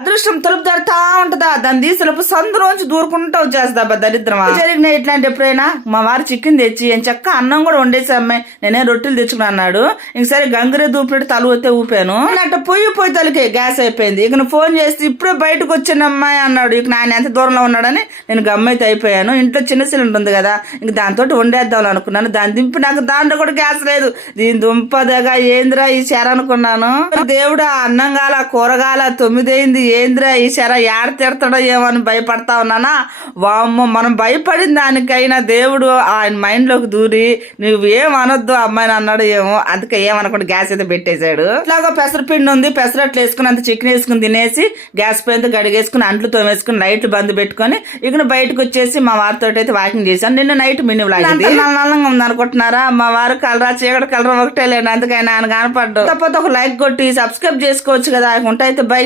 అదృష్టం తలుపు తడతా ఉంటదా, దాన్ని తీసినప్పుడు సందులోంచి దూరుకుంటా వచ్చేస్తా దరిద్రమా. జరిగిన ఇట్లాంటి ఎప్పుడైనా మా వారు చికెన్ తెచ్చి ఏం చక్క అన్నం కూడా వండేసి అమ్మాయి నేనే రొట్టెలు తెచ్చుకున్నా అన్నాడు. ఇంకసరి గంగరే దూపినట్టు తల వస్తే ఊపాను. అట్ట పొయ్యి తలకి గ్యాస్ అయిపోయింది. ఇక ఫోన్ చేసి ఇప్పుడే బయటకు వచ్చిన అమ్మాయి అన్నాడు. ఇక నాయన ఎంత దూరంలో ఉన్నాడని నేను గమ్మైతే అయిపోయాను. ఇంట్లో చిన్న సిలిండర్ ఉంది కదా, ఇంక దాంతో వండేద్దాం అనుకున్నాను. దాన్ని దింపి నాకు దాంట్లో కూడా గ్యాస్ లేదు. దీని దుంపదగా ఏంద్రా ఈ చెర అనుకున్నాను. దేవుడా అన్నం గాల కూరగాల 9 అయింది, ఏంద్రా ఈ చెర ఏడ తిడతాడో ఏమని భయపడతా ఉన్నానా. వామ్మో, మనం భయపడిన దానికైనా దేవుడు ఆయన మైండ్ లోకి దూరి నువ్వు ఏం అనొద్దు అమ్మాయిని అన్నాడు ఏమో. అందుకే ఏమనకుండా గ్యాస్ అయితే పెట్టేశాడు. ఇట్లాగా పెసరపిండి ఉంది, పెసరట్లు వేసుకుని అంత చికెన్ వేసుకుని తినేసి గ్యాస్ పైన గడిగేసుకుని అంట్లు తోమేసుకుని లైట్లు బంద్ పెట్టుకుని ఇక బయటకు వచ్చేసి మా వారితో అయితే వాకింగ్ చేశాను. నిన్న నైట్ మినీ వ్లాగ్ నల్లంగా ఉంది అనుకుంటున్నారా, మా వారు కలరా చీకటి కలర్ ఒకటే లేడు, అందుకని ఆయన కనపడ్డు. తప్పతే ఒక లైక్ కొట్టి సబ్స్క్రైబ్ చేసుకోవచ్చు కదా. ఉంటాయితే బై.